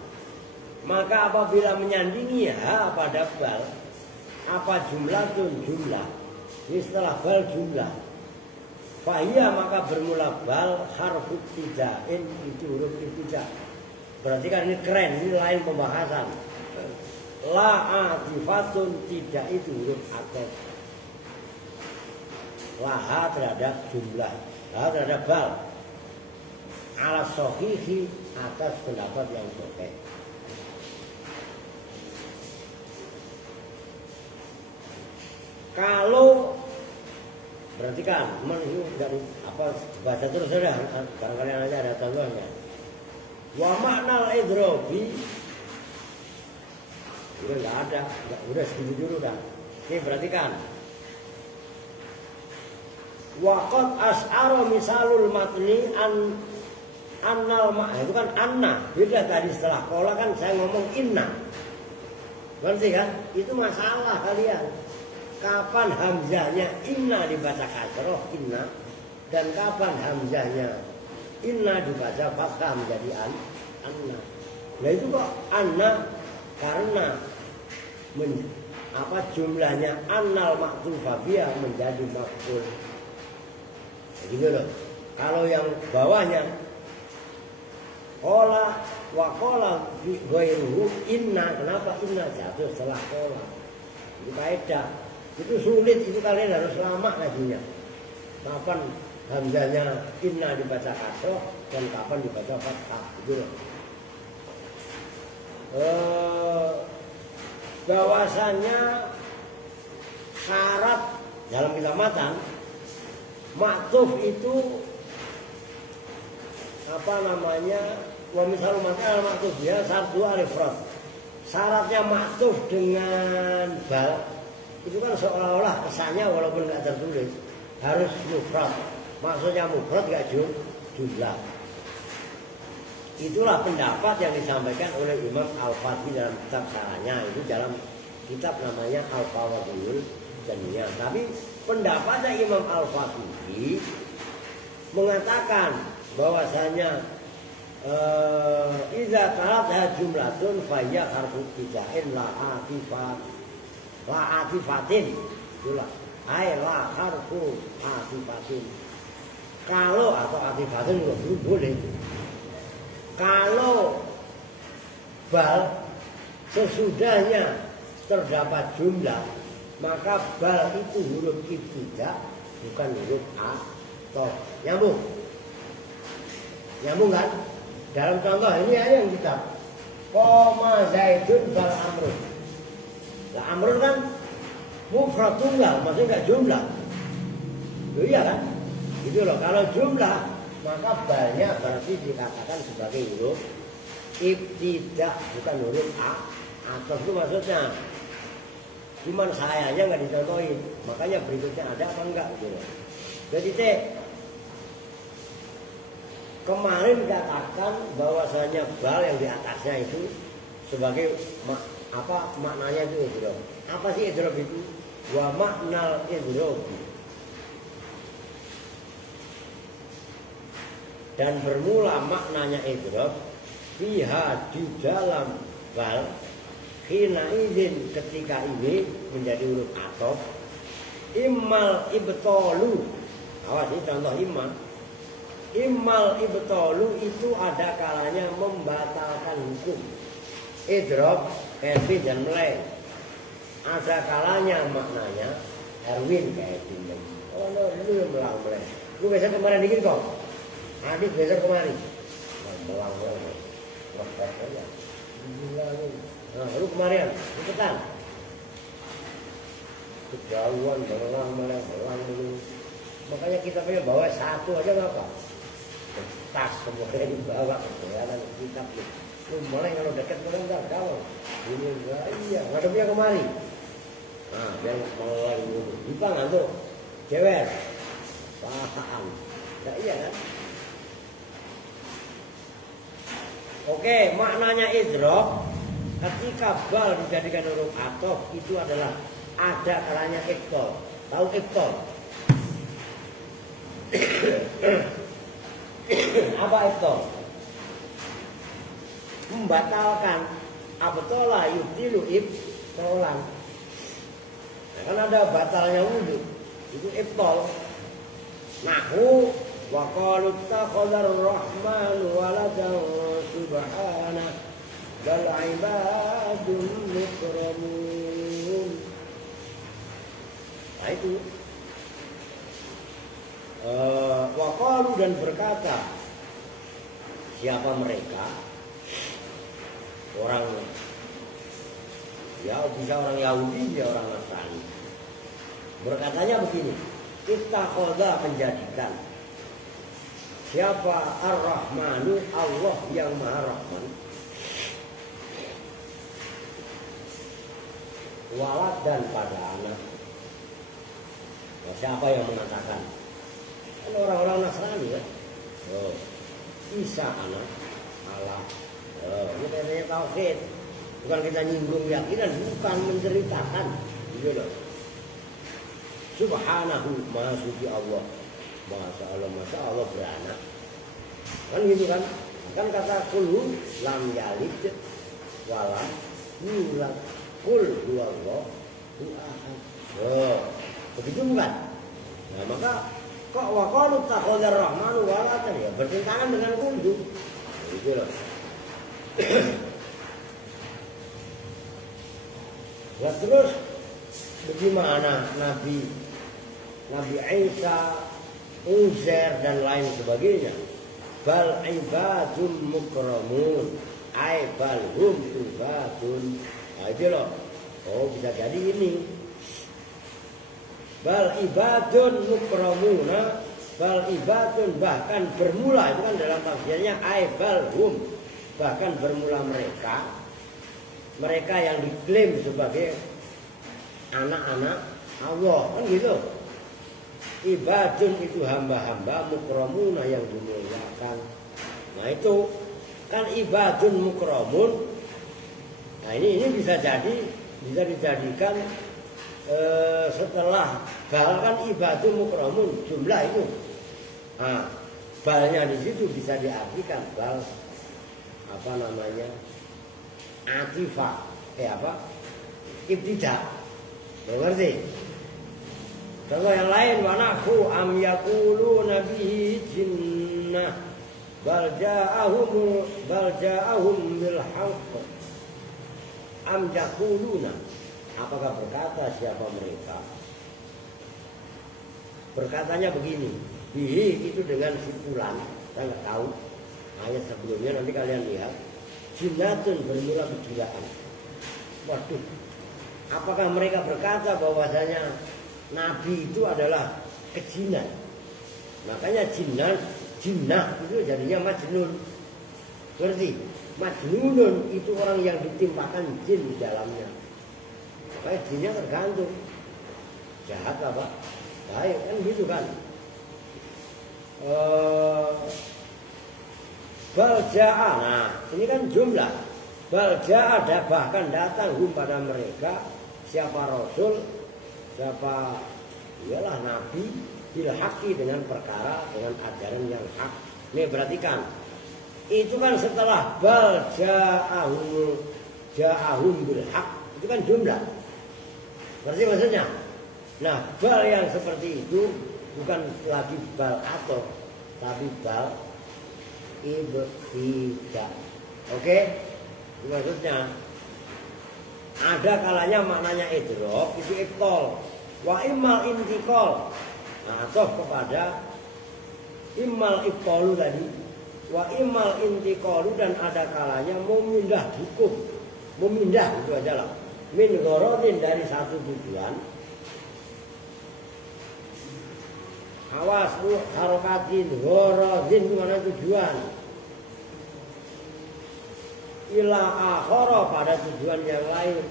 Maka apabila menyandingi ha pada bal, apa jumlah tun jumlah. Ini setelah bal jumlah. Fahiyah maka bermula bal harfu ibtidain, itu huruf ibtida. Berarti kan ini keren, ini lain pembahasan. La atifatun, tidak itu huruf ataf. Laha terhadap jumlah, laha terhadap bal. Ala sahihi, atas pendapat yang sahih. Kalau perhatikan, dari apa baca terus saja, barangkali aja ada contohnya. Wa makna al-idrobi, udah nggak ada, udah segitu dulu dah. Ini perhatikan. Waqad as'ara misalul matni annal ma, itu kan anna, beda tadi setelah kola kan saya ngomong inna. Berarti kan itu masalah kalian. Kapan hamzahnya inna dibaca kasroh inna, dan kapan hamzahnya inna dibaca fathah menjadi anna. Nah itu kok anna karena jumlahnya annal ma'tufah biha menjadi maf'ul. Begitu loh. Kalau yang bawahnya qala wa qala ghairuhu inna, kenapa inna jatuh setelah qala? Itu kaidah. Itu sulit, itu kalian harus lama ngajinya. Kapan hamzahnya inna dibaca kasroh dan kapan dibaca fathah, gitu loh. Bahwasanya syarat dalam kitab matan maktuf itu apa namanya? Wa misalul matan al maktuf ya satu alifrad. Syaratnya maktuf dengan bal itu kan seolah-olah kesannya walaupun nggak tertulis harus mufrad. Maksudnya mufrad nggak jumlah. Itulah pendapat yang disampaikan oleh Imam Al-Fatih dalam kitab Syarahnya, itu dalam kitab namanya Al-Fawadhil Janiyah. Tapi pendapatnya Imam Al-Fatih mengatakan bahwasanya idza talat jumlatun fayya harfu tidain la atifatin. Itulah ai la harfu atifatin. Kalau atau atifatin itu boleh. Kalau bal sesudahnya terdapat jumlah, maka bal itu huruf ibtidah bukan huruf ataf. Nyambung kan? Dalam contoh ini aja yang kita Qoma Zaidun bal amrun. Lah amrun kan mufrad tunggal, maksudnya enggak jumlah. Loh iya kan? Itu loh, kalau jumlah maka balnya berarti dikatakan sebagai huruf ibtidah bukan huruf ataf. Itu maksudnya. Cuman sayanya nggak dicontohin, makanya berikutnya ada apa enggak gitu. Jadi kemarin katakan bahwasanya bal yang di atasnya itu sebagai maknanya itu idrob. Apa sih idrob itu? Wa maknal idrob. Dan bermula maknanya idrob fiha di dalam bal hina izin ketika ini menjadi huruf ataf immal ibtalu. Awas ini contoh immal ibtalu itu ada kalanya membatalkan hukum. Idrob Kevin dan meleng. Ada kalanya maknanya Erwin Kevin. Oh no, lu yang melang meleng. Lu biasa kemarin dikit kok. Adik besok kemari. Melang. Lepas aja. Nah, lu kemarian, cepetan. Kejauhan, melang dulu. Makanya kita punya bawa satu aja nggak apa. Tas semuanya dibawa, kemudian kitab. Lu mulai kalau dekat mulai nggak tahu. Ini enggak, iya, ngadepnya kemari. Nah, dia melang dulu. Dipangan tuh, cewek. Paham. Nah, iya kan? Oke, maknanya idrob ketika bal dijadikan huruf ataf itu adalah ada kalanya iktol. Tahu iktol? Apa iktol? Membatalkan. Abtola yubtilu ibtolan. Nah, kan ada batalnya wudhu. Itu iktol. Nahu wa qalu takhadar rahman waladan subhana bal ibadun mukramun. Nah itu wa qalu dan berkata siapa mereka? Orang ya bisa orang Yahudi, bisa orang Nasrani. Berkatanya begini, kita khoda menjadikan siapa Ar-Rahmanu, Allah yang Maha Rahman, walad dan pada anak. Nah, siapa yang mengatakan? Kan orang-orang Nasrani ya. Oh, Isa anak Allah. Oh, ini katanya tauhid. Bukan kita nyinggung keyakinan, bukan menceritakan. Gitu loh. Subhanahu, Maha Suci Allah. Masya Allah beranak. Kan gitu kan? Kan kata kul lam yalid walam yulad kul huwallahu ahad. Oh, begitu bukan? Nah, maka kok wa qalu takhadar rahmanu waladan ya bertentangan dengan kul. Gitu loh. Ya terus bagaimana Nabi Isa, Uzair dan lain sebagainya? Bal ibadun mukramun, ay bal hum ibadun. Nah itu loh. Oh bisa jadi ini. Bal ibadun mukramuna, bal ibadun bahkan bermula itu kan dalam tafsirnya ay bal hum, bahkan bermula mereka yang diklaim sebagai anak-anak Allah, kan gitu. Ibadun itu hamba-hamba mukramuna yang dimuliakan. Nah itu kan ibadun mukramun. Nah ini bisa dijadikan setelah bal kan ibadun mukramun jumlah itu. Nah, balnya di situ bisa diartikan bal apa namanya atifah ibtidah. Mengerti? Contoh yang lain wanahu am yaqulu nabihi jinnah bal ja'ahum bil haqq am yaquluna, apakah berkata siapa mereka? Berkatanya begini, bihi itu dengan simpulan, saya nggak tahu ayat sebelumnya, nanti kalian lihat. Jinnatun bermula kegilaan. Waduh, apakah mereka berkata bahwasanya Nabi itu adalah kejinan? Makanya jinnah itu jadinya majnun. Ngerti? Majnunun itu orang yang ditimpakan jin di dalamnya. Makanya jinnya tergantung jahat apa baik, kan gitu kan. Balja'a, nah ini kan jumlah. Balja'a ada bahkan datang pada mereka siapa Rasul, siapa ialah Nabi bil haqqi dengan perkara dengan ajaran yang hak. Nih perhatikan, itu kan setelah ja'ahum bil haqq, itu kan jumlah. Berarti maksudnya. Nah bal yang seperti itu bukan lagi bal atau, tapi bal ibtidah. Oke? Maksudnya ada kalanya maknanya idrok itu ibtol. Wa immal intikal. Nah, atau kepada immal ibtolu tadi. Wa immal intikalu, dan ada kalanya memindah hukum. Memindah itu aja lah. Min gharadin, dari satu tujuan. Awas lu harokatin gharadin itu mana tujuan? Ila akhara, pada tujuan yang lain.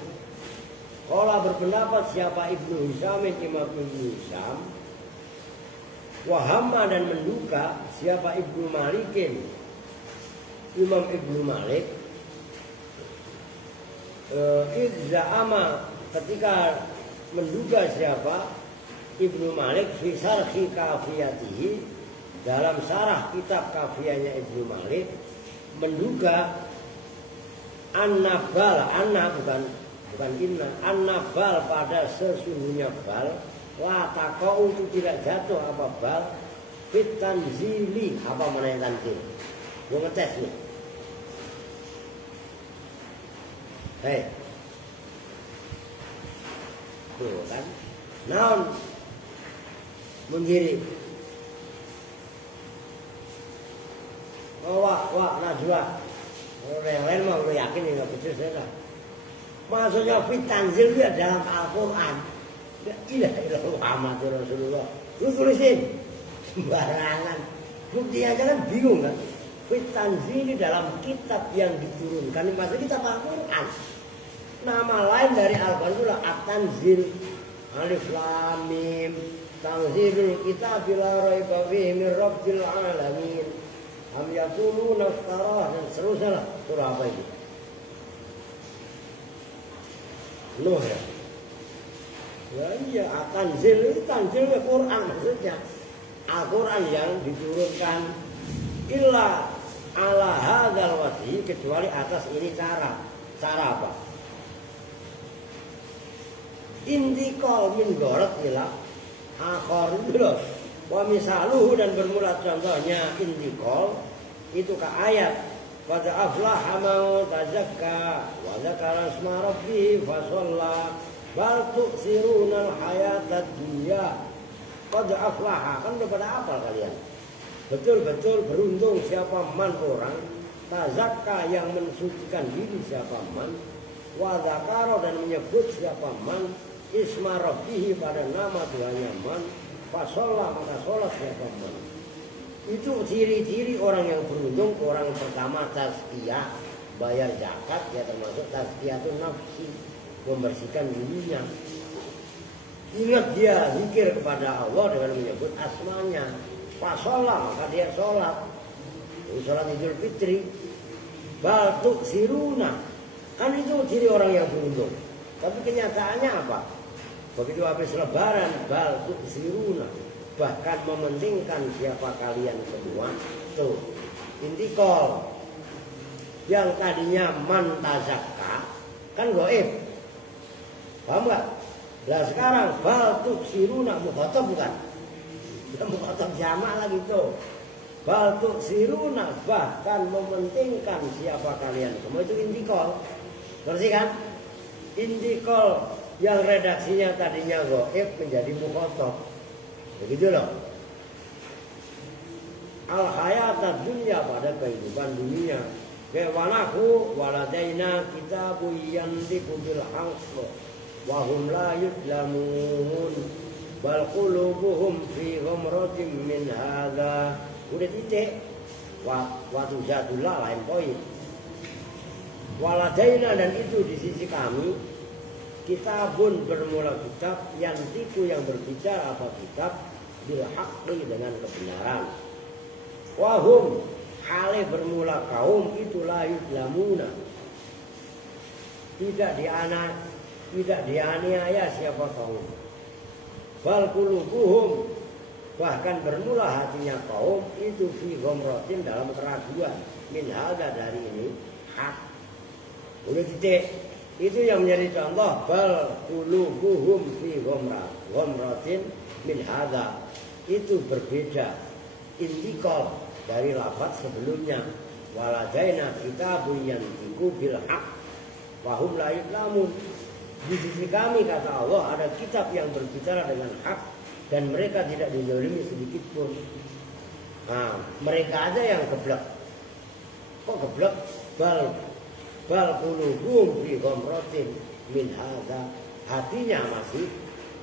Qala berpendapat siapa Ibnu Hisham, Imam Ibnu Hisham. Wahamma, dan menduga siapa Ibnu Malikin, Imam Ibnu Malik. Idza'ama, ketika menduga siapa Ibnu Malik fi sarhi kafiyatihi, dalam sarah kitab kafiyahnya Ibnu Malik, menduga annabal, bukan inna, annabal, pada sesungguhnya bal, la taqau, itu tidak jatuh apa bal, fit tanzili, apa mana tanzil? Gue ngetes nih. Hei, tuh kan, naon menggiring. Wah, najwa. Yang lain mah udah yakin ya, nggak percaya saya. Maksudnya fit tanzil dia dalam Al-Quran. La ilaha illallah Muhammadur Rasulullah. Lu tulisin sembarangan. Bukti aja kan bingung kan. Fit tanzil dalam kitab yang diturunkan, maksudnya kitab Al-Quran. Nama lain dari Al-Quran itu At-Tanzil. Alif Lam Mim. Tanzilul kitab la raiba fihi min rabbil alamin. Am yaquluna iftarah, dan seterusnya lah. Surah apa itu? Nuh ya. Ya iya, Tanzil itu Tanzil Quran maksudnya. Al-Quran yang diturunkan illa ala hadzal wajhi, kecuali atas ini cara. Cara apa? Intikal min gharat ila akhar itu loh. Wa misaluhu, dan bermula contohnya intikal itu ke ayat qad aflaha man tazakka wa dzakara isma rabbih fa shalla bal tu'siruna al-hayatad dunya. Qad aflaha, kan udah pada hafal kalian. Betul-betul beruntung siapa man orang tazakka, yang mensucikan diri siapa man, wa dzakara, dan menyebut siapa man isma rabbih, pada nama Tuhannya man, fa shalla, maka sholat siapa man. Itu ciri-ciri orang yang beruntung. Orang pertama tazkiyah, bayar zakat, ya termasuk tazkiyatun nafsi, membersihkan dirinya. Ingat dia zikir kepada Allah dengan menyebut asmanya. Fasolah, maka dia sholat. Sholat Idul Fitri. Bal tuksiruna. Kan itu ciri orang yang beruntung. Tapi kenyataannya apa? Begitu habis lebaran, bal tuksiruna. Bahkan mementingkan siapa kalian semua. Tuh, intikal. Yang tadinya man tazakka, kan goib. Paham gak? Nah sekarang bal tuksiruna mukhatab bukan? Bukan mukhatab jamak lagi tuh. Bal tuksiruna, bahkan mementingkan siapa kalian semua, itu intikal. Ngerti kan? Intikal yang redaksinya tadinya goib menjadi mukhatab. Begitu loh. Al hayatad dunya, pada kehidupan dunia. Wanahu waladaina kitabu yantiqu bil haqq wa hum la yudlamun bal qulubuhum fi ghamratin min hadza. Udah titik. Waktu jadullah lain poin. Waladaina, dan itu di sisi kami, kitabun bermula kitab, yantiqu yang berbicara apa kitab, bil haqqi dengan kebenaran. Wa hum hale bermula kaum itu la yudlamuna, tidak dianiaya siapa kaum. Bal qulubuhum, bahkan bermula hatinya kaum itu fi ghamratin, dalam keraguan, min hadza, dari ini hak. Udah titik. Itu yang menjadi contoh bal qulubuhum fi ghamratin min hadza. Itu berbeda intikal dari lafaz sebelumnya. Waladaina kitabun yantiqu bil haqq wa hum la yudlamun. Di sisi kami, kata Allah, ada kitab yang berbicara dengan hak dan mereka tidak dizalimi sedikit pun. Nah, mereka aja yang geblek. Kok geblek? Bal qulubuhum fi ghamratin min hadza. Hatinya masih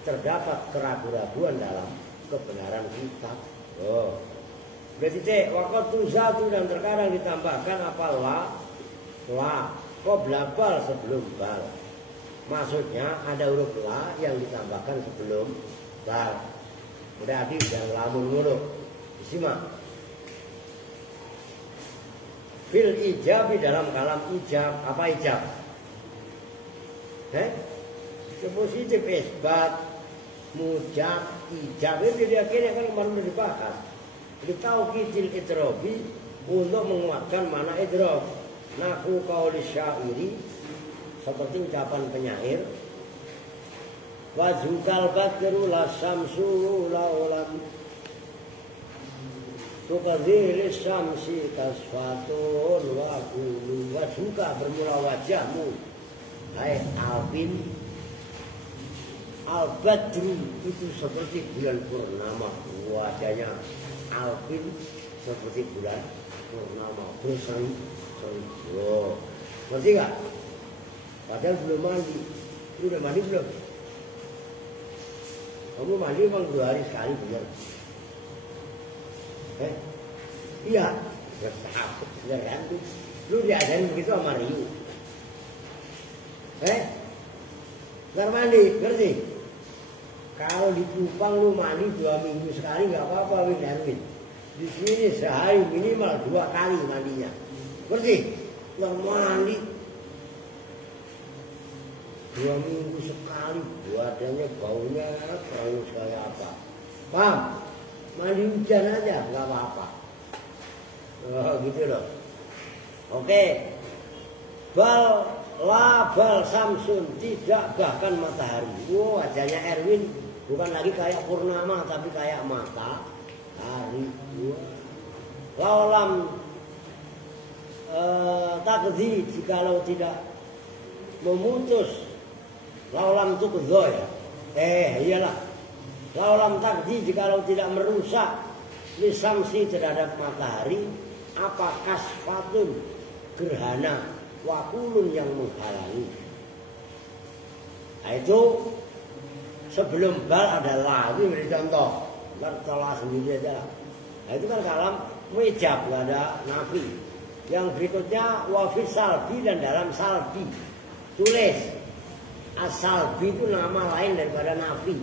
terdapat keraguan-raguan dalam kebenaran kitab. Oh. Berarti waktu satu, dan terkadang ditambahkan apa la qabla bal, sebelum bal. Maksudnya ada huruf la yang ditambahkan sebelum bal. Udah habis dan lamun huruf. Disimak. Fil ijab, dalam kalam ijab. Apa ijab? Positif isbat, mujab, ijab. Itu dia kira kan kemarin sudah dibahas. Ditauqidil idrobi, untuk menguatkan mana idrob. Naku qauli syairi, seperti ucapan penyair. Wazukal badru la samsu la ulam tukadzil samsi kasfatun wa qulu. Wazuka, bermula wajahmu, hai Alvin. Al-badru, itu seperti bulan purnama. Wajahnya Alvin seperti bulan purnama, berseri. Oh, ngerti gak? Padahal belum mandi. Lu udah mandi belum? Kamu mandi memang 2 hari sekali, bener? Iya. Beneran tuh. Lu diajarin begitu sama Riu. Ntar mandi, ngerti? Kalau di Kupang lu mandi 2 minggu sekali nggak apa-apa, Win dan Win. Di sini sehari minimal 2 kali mandinya. Ngerti? Nggak mandi 2 minggu sekali, badannya baunya terlalu kayak apa? Paham? Mandi hujan aja nggak apa-apa. Oh, gitu loh. Oke. Bal samsun, tidak bahkan matahari. Wajahnya Erwin bukan lagi kayak purnama, tapi kayak matahari. Laulam takdi, jikalau tidak memutus. Laulam tukdzo, ya. Iyalah. Laulam takdi, jikalau tidak merusak lisamsi terhadap matahari, apa kasfatun, gerhana, wakulun yang menghalangi. Nah itu sebelum bal ada lagi beri contoh. Ntar telah sendiri aja lah. Nah itu kan kalam wejab, gak ada nafi. Yang berikutnya wafis salbi, dan dalam salbi. Tulis As-salbi itu nama lain daripada nafi.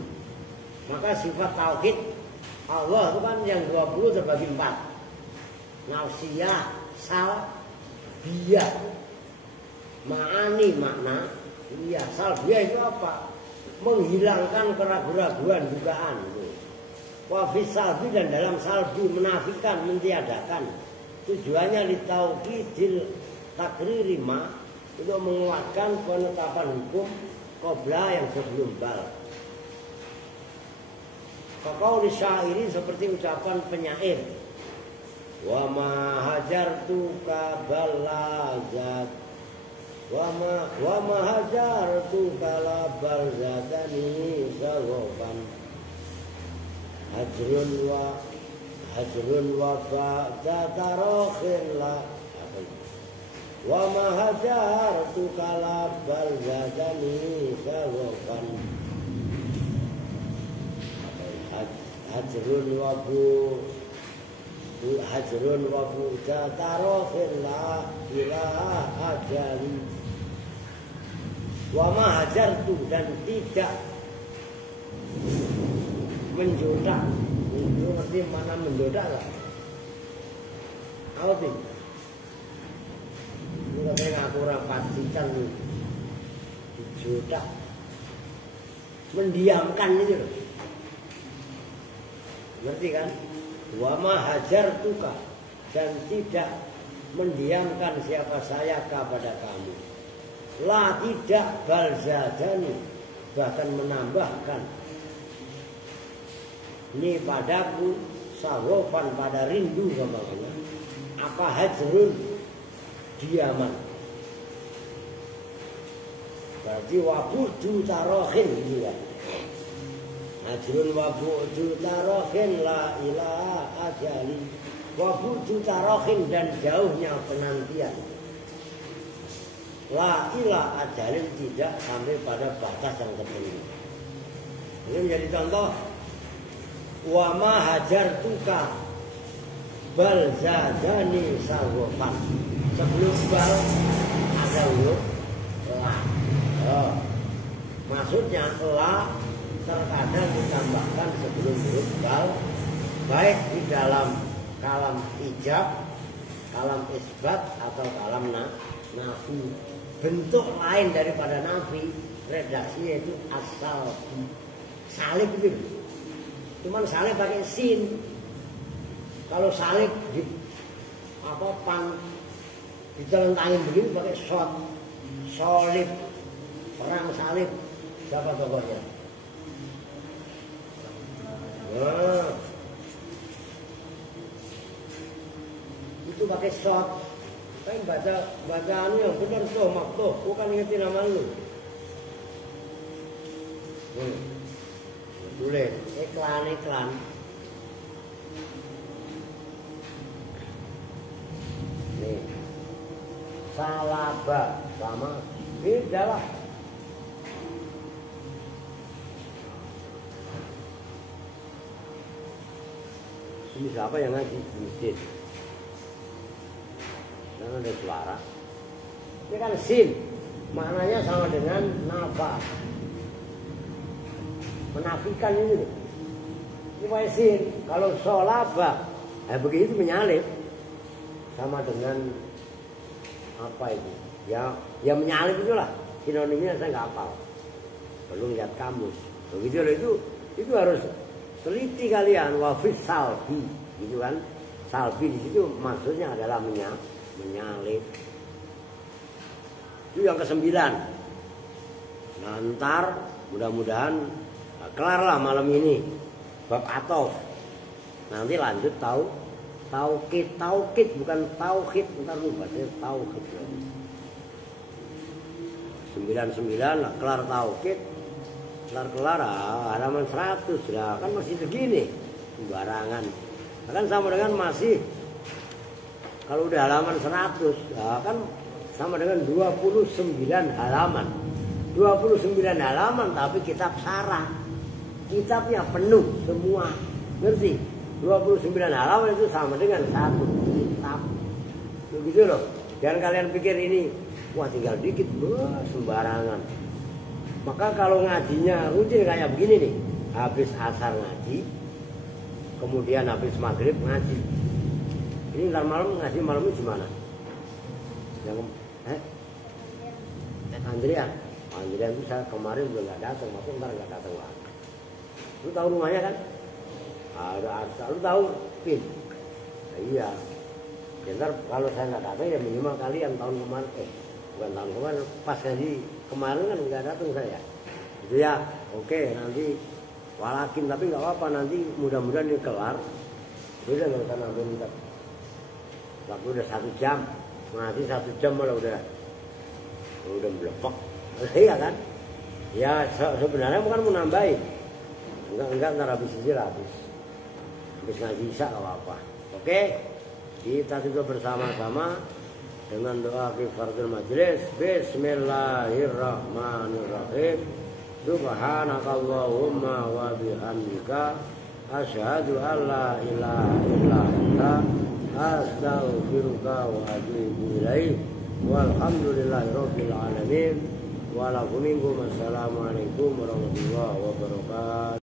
Maka sifat tauhid Allah itu kan yang 20 terbagi 4. Nafsiyah, salbiyah. Ma'ani makna. Iya, salbiyah itu apa? Menghilangkan keraguan-raguan, dugaan. Wafis salbi dan dalam salbi menafikan, mentiadakan. Tujuannya litauhidil takriri ma, untuk menguatkan penetapan hukum qabla yang sebelum bal. Kaqauli syairi seperti ucapan penyair. Wa ma hajartu ka balazat. Wa ma hajartu kala balzatani sawfan. Hajrun wa ba'da tarakhin la. Wa ma hajartu kala balzatani sawfan. Hajrun wa bu'da tarakhin la ila ajali. Wa ma hajartu dan tidak menjodak. Itu ngerti mana menjodak gak? Apa sih? Ini katanya ngaku rapat cincang dijodak. Mendiamkan itu loh. Ngerti kan? Wa ma hajartuka dan tidak mendiamkan siapa saya kepada kamu. La tidak balzadani bahkan menambahkan ini padaku sawofan pada rindu gambarnya. Apa hajrun diaman. Berarti wabudu tarohin gitu kan. Hajrun wabudu tarohin la ilaha ajali. Wabudu tarohin dan jauhnya penantian. La ilaha ajalin tidak sampai pada batas yang tertentu. Ini menjadi contoh. Wa ma hajartuka bal zadani sawfan. Sebelum bal ada huruf la. Maksudnya la terkadang ditambahkan sebelum huruf bal, baik di dalam kalam ijab, kalam isbat atau kalam nafi. Bentuk lain daripada nafi, redaksinya itu asal salib itu. Cuman salib pakai sin. Kalau salib di ditelentangin begini pakai shot. Solib. Perang salib. Siapa tokohnya? Nah. Itu pakai shot. Kan baca anu yang benar tuh maktuh, bukan ngerti nama lu. Tulis iklan. Nih. Salaba sama beda lah. Ini siapa yang ngaji? Masjid. Dan ada suara. Ini kan sin. Maknanya sama dengan nafa. Menafikan ini. Ini pakai sin. Kalau solaba, begitu menyalip. Sama dengan apa itu? Ya menyalip itulah. Sinonimnya saya nggak hafal. Belum lihat kamus. Begitu loh itu harus teliti kalian. Wafis salbi, gitu kan? Salbi di situ maksudnya adalah menyalip. Itu yang ke-9. Nah, ntar mudah-mudahan kelarlah malam ini bab atof. Nanti lanjut tauhid bukan tauhid, ntar lu baca tauhid. 99 lah kelar tauhid. Kelar halaman 100 lah, kan masih segini sembarangan. Kan sama dengan masih kalau udah halaman 100 kan sama dengan 29 halaman. 29 halaman tapi kitab sarah. Kitabnya penuh semua. Ngerti? 29 halaman itu sama dengan satu kitab. Begitu loh. Jangan kalian pikir ini wah tinggal dikit, sembarangan. Maka kalau ngajinya rutin kayak begini nih, habis asar ngaji, kemudian habis maghrib ngaji. Ini ntar malam ngaji malamnya gimana? Yang Andrian itu saya kemarin juga nggak datang, maksudnya ntar nggak datang lagi. Lu tahu rumahnya kan? Ada, lu tahu, Pin? Nah, iya. Ya, ntar kalau saya nggak datang ya minimal kalian tahun kemarin, bukan tahun kemarin, pas ngaji kemarin kan nggak datang saya. Gitu ya, oke nanti walakin tapi nggak apa-apa, nanti mudah-mudahan ini kelar. Udah nggak usah nambah minta. Waktu udah 1 jam, ngaji 1 jam malah udah melepok. Iya kan? Ya sebenarnya bukan mau nambahin. Enggak ntar habis isi habis ngaji isya nggak apa-apa. Oke, kita juga bersama-sama dengan doa kifaratul majelis. Bismillahirrahmanirrahim. Subhanakallahumma wa bihamdika asyhadu an la ilaha illa anta astaghfiruka wa atubu ilaik. Walhamdulillahirabbil alamin. Wa lakum minkum assalamualaikum warahmatullahi wabarakatuh.